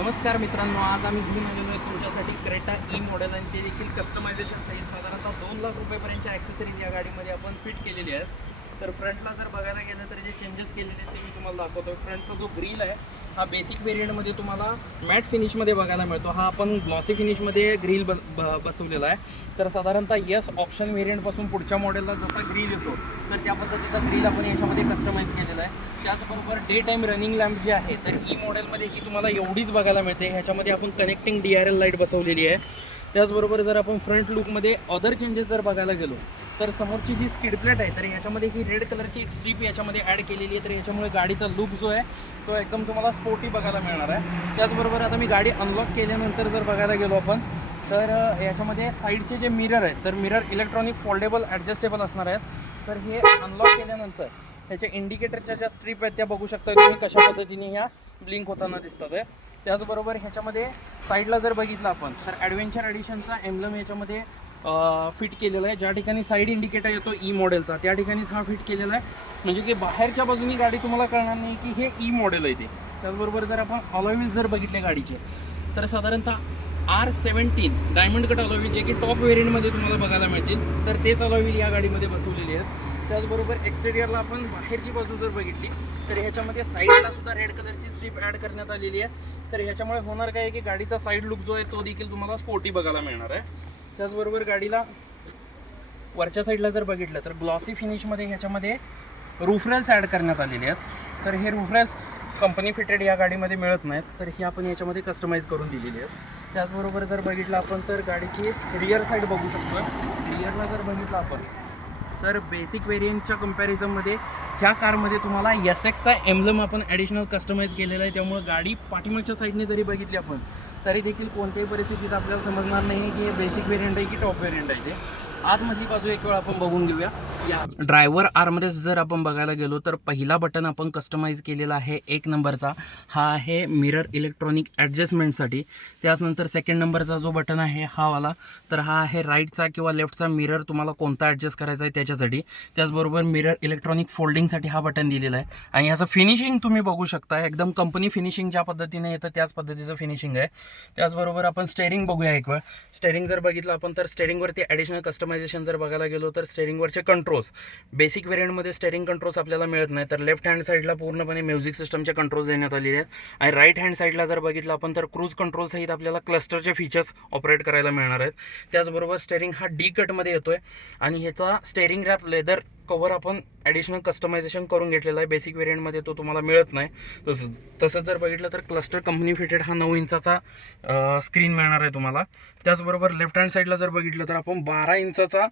नमस्कार मित्रांनो, आज आम्ही घेऊन आलेलो आहे तुमच्यासाठी क्रेटा ई मॉडेल आणि ते देखील कस्टमायझेशन सहित साधारणतः 2 लाख रुपयेपर्यंतच्या ॲक्सेसरीज या गाडीमध्ये आपण फिट केलेली आहेत. तर फ्रंटला जर बघायला गेलं तर जे चेंजेस केलेले आहेत ते मी तुम्हाला दाखवतो. फ्रंटचा जो ग्रिल आहे हा बेसिक व्हेरियंटमध्ये तुम्हाला मॅट फिनिशमध्ये बघायला मिळतो. हा आपण ग्लॉसी फिनिशमध्ये ग्रिल बसवलेला आहे. तर साधारणतः यस ऑप्शन व्हेरियंटपासून पुढच्या मॉडेलला जसा ग्रिल येतो तर त्या पद्धतीचा ग्रिल आपण याच्यामध्ये कस्टमाइज केलेला आहे. त्याचबरोबर डे टाईम रनिंग लॅम्प जे आहे तर ई मॉडेलमध्ये ही तुम्हाला एवढीच बघायला मिळते. ह्याच्यामध्ये आपण कनेक्टिंग DRL लाईट बसवलेली आहे. त्याचबरोबर जर आपण फ्रंट लुकमध्ये अदर चेंजेस जर बघायला गेलो तर समोरची जी स्किड प्लेट आहे तर ह्याच्यामध्ये ही रेड कलरची एक स्ट्रीप याच्यामध्ये ॲड केलेली आहे. तर याच्यामुळे गाडीचा लुक जो आहे तो एकदम तुम्हाला स्पोर्टी बघायला मिळणार आहे. त्याचबरोबर आता मी गाडी अनलॉक केल्यानंतर जर बघायला गेलो आपण तर याच्यामध्ये साईडचे जे मिरर आहेत तर मिरर इलेक्ट्रॉनिक फोल्डेबल ॲडजस्टेबल असणार आहेत. तर हे अनलॉक केल्यानंतर ह्याच्या इंडिकेटरच्या ज्या स्ट्रीप आहेत त्या बघू शकता तुम्ही कशा पद्धतीने ह्या ब्लिंक होताना दिसतात आहे. त्याचबरोबर ह्याच्यामध्ये साईडला जर बघितलं आपण तर ॲडव्हेंचर एडिशनचा एम्ब्लम याच्यामध्ये फिट केलेला आहे. ज्या ठिकाणी साईड इंडिकेटर येतो ई मॉडेलचा त्या ठिकाणीच हा फिट केलेला आहे. म्हणजे की बाहेरच्या बाजूनी गाडी तुम्हाला कळणार नाही की हे ई मॉडेल आहे ते. त्याचबरोबर जर आपण अलॉय जर बघितले गाडीचे तर साधारणतः R17 डायमंड कट अलॉय जे की टॉप व्हेरियंटमध्ये तुम्हाला बघायला मिळतील तर तेच अलॉय या गाडीमध्ये बसवलेली आहेत. त्याचबरोबर एक्सटेरियरला आपण बाहेरची बाजू जर बघितली तर ह्याच्यामध्ये साईडला सुद्धा रेड कलरची स्ट्रीप ॲड करण्यात आलेली आहे. तर ह्याच्यामुळे होणार काय की गाडीचा साईड लुक जो आहे तो देखील तुम्हाला स्पोर्टी बघायला मिळणार आहे. त्याचबरोबर गाडीला वरच्या साईडला जर बघितलं तर ग्लॉसी फिनिशमध्ये ह्याच्यामध्ये रूफ रेल्स ॲड करण्यात आलेले आहेत. तर हे रूफ रेल्स कंपनी फिटेड या गाडीमध्ये मिळत नाहीत तर हे आपण याच्यामध्ये कस्टमाइज करून दिलेली आहेत. त्याचबरोबर जर बघितलं आपण तर गाडीची रिअर साईड बघू शकतो. रिअरला जर बघितलं आपण तर बेसिक व्हेरियंटच्या कंपॅरिझनमध्ये ह्या कारमध्ये तुम्हाला SXचा एम्ब्लम आपण ॲडिशनल कस्टमाइज केलेला आहे. त्यामुळे गाडी पाठीमागच्या साईडने जरी बघितली आपण तरी देखील कोणत्याही परिस्थितीत आपल्याला समजणार नाही की हे बेसिक व्हेरियंट आहे की टॉप व्हेरियंट आहे. ते आतमधली बाजू एक वेळ आपण बघून घेऊया. या ड्रायव्हर आर्मरेस्ट जर आपण बघायला गेलो तर पहिला बटन आपण कस्टमाइज केलेला आहे 1 नंबरचा. हा आहे मिरर इलेक्ट्रॉनिक ॲडजस्टमेंटसाठी. त्याचनंतर सेकंड नंबरचा जो बटन आहे हा वाला तर हा आहे राईटचा किंवा लेफ्टचा मिरर तुम्हाला कोणता ॲडजस्ट करायचा आहे त्याच्यासाठी. त्याचबरोबर मिरर इलेक्ट्रॉनिक फोल्डिंगसाठी हा बटन दिलेला आहे. आणि ह्याचं फिनिशिंग तुम्ही बघू शकता एकदम कंपनी फिनिशिंग ज्या पद्धतीने येतं त्याच पद्धतीचं फिनिशिंग आहे. त्याचबरोबर आपण स्टेअरिंग बघूया एक वेळ. स्टेअरिंग जर बघितलं आपण तर स्टेअरिंगवरती ॲडिशनल कस्टमायझेशन जर बघायला गेलो तर स्टेअरिंगवरचे कंट्रोल्स बेसिक व्हेरियंटमध्ये स्टेअरिंग कंट्रोल्स आपल्याला मिळत नाही. तर लेफ्ट हँड साईडला पूर्णपणे म्युझिक सिस्टमचे कंट्रोल्स देण्यात आलेले आहेत. आणि राईट हँड साईडला जर बघितलं आपण तर क्रूज कंट्रोल सहित आपल्याला क्लस्टरचे फीचर्स ऑपरेट करायला मिळणार आहेत. त्याचबरोबर स्टेअरिंग हा डी कटमध्ये येतोय आणि ह्याचा स्टेअरिंग रॅप लेदर कवर आपण ॲडिशनल कस्टमायझेशन करून घेतलेला आहे. बेसिक व्हेरियंटमध्ये तो तुम्हाला मिळत नाही. तसंच जर बघितलं तर क्लस्टर कंपनी फिटेड हा 9 इंचाचा स्क्रीन मिळणार आहे तुम्हाला. त्याचबरोबर लेफ्ट हँड साईडला जर बघितलं तर आपण 12 इंचाचा